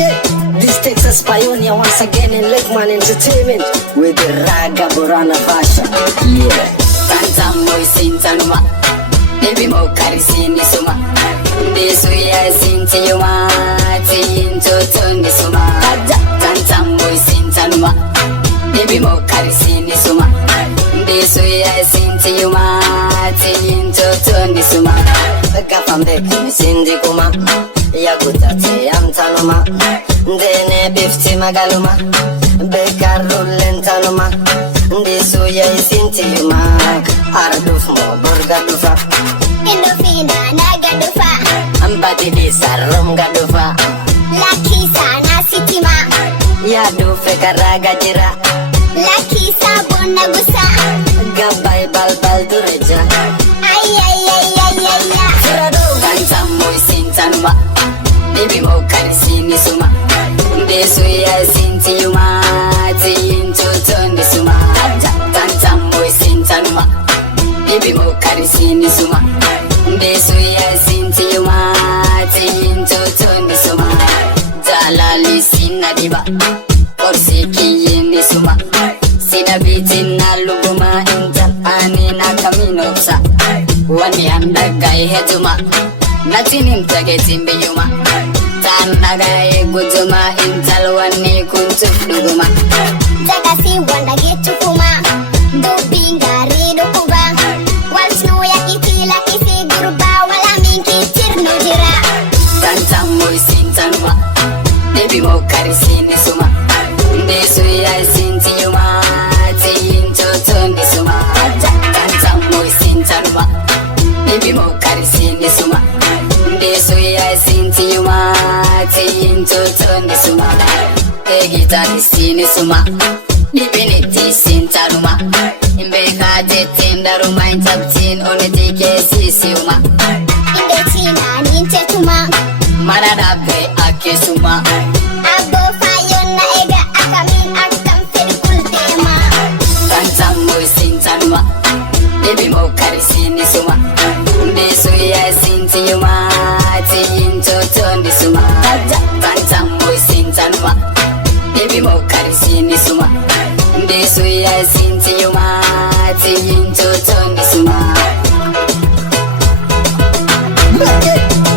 This Texas pioneer once again in Lakeman Entertainment with the Raga Borana Basha. Yeah. Tanta moisin tanuma, baby mo karisini suma. Desu ya sinti yuma, tin totoni suma. Tanta moisin tanuma, baby mo karisini suma. Desu ya sinti yuma, tin totoni suma. Gafambe sindi kuma, yakutati amtanuma. Dene bifti magaluma, bekarullen tanuma. Desu ya sinti yuma, arduf mo burga dufa. Indofina naga dufa, Ambati di sarum gadufa. lakisa na sitima, Ya dufe karaga jira, lakisa bona gusa. gabay balbal dureja. Ay ay ay ay ay ay. Tanta moisin tanuma, baby mo karisini suma. Desu ya sinti yuma, tin totoni suma. Tanta moisin tanuma, baby mo karisini suma. Desu ya sinti yuma, tin totoni suma. Jalali sinadiba, korsi kiyeni suma. Sinabitin na luguma intal ani na kaminoksa. Wani andagai hejuma, natinim tagetin biyuma. Tan nagai gujuma intal wani kuntuf luguma. Jakasi wanda gitu kuma, dubi ngari dukuba. Walsnu ya kitila kisi gurba, wala minki cirno jira. Tanta moisin tanuma, baby mo karisini suma. Desu ya sinti yuma, tin totoni suma. Tanta moisin tanuma, baby mo karisini suma. Desu ya sinti yuma, tin totoni suma. Egitani sini suma, libiniti sintaruma. Imbeka jetin daruma intabtin oneti kesi siuma. Inde china ninche tuma, Marada be ake suma. abo fayon na ega akamin akam firkul tema. Tanta moisin tanuma, baby mo karisini suma. Desu ya sinti yuma, tin totoni suma. Tanta moisin tanuma, baby mo karisini suma. Desu ya sinti yuma, tin totoni suma.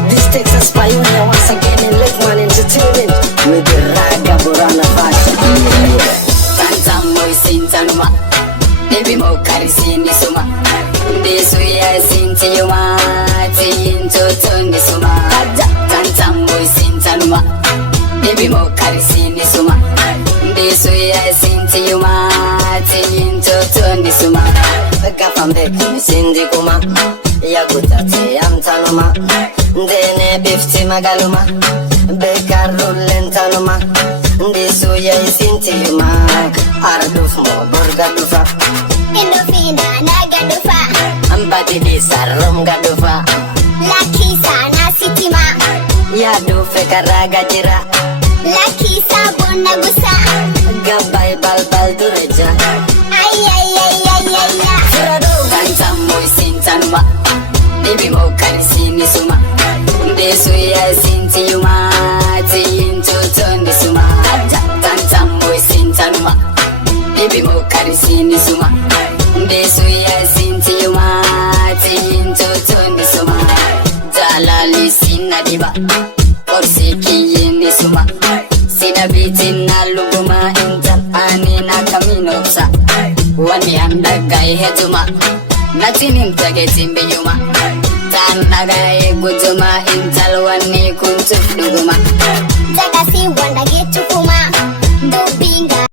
This Texas pioneer once again in Lakeman Entertainment with the Raga Borana Basha. Yeah. Tanta moisin tanuma, baby mo karisini suma. Desu ya sinti yuma, tin totoni suma. Tanta moisin tanuma, baby mo karisini suma. Desu ya sinti yuma, tin totoni suma. Gafambe sindi kuma, yakutati amtanuma. Dene bifti magaluma, bekarullen tanuma. Desu ya sinti yuma, arduf mo burga dufa. Indofina naga dufa, Ambati di sarum gadufa. lakisa na sitima, Ya dufe karaga jira, lakisa bona gusa. gabay balbal dureja. Ay ay ay ay ay ay. Tanta moisin tanuma, baby mo karisini suma. Desu ya sinti yuma, tin totoni suma. Tanta moisin tanuma, baby mo karisini suma. Desu ya sinti yuma, tin totoni suma. Jalali sinadiba, korsi kiyeni suma. Sinabitin na luguma intal ani na kaminoksa. Wani andagai hejuma, natinim tagetin biyuma. Tan nagai gujuma intal wani kuntuf luguma.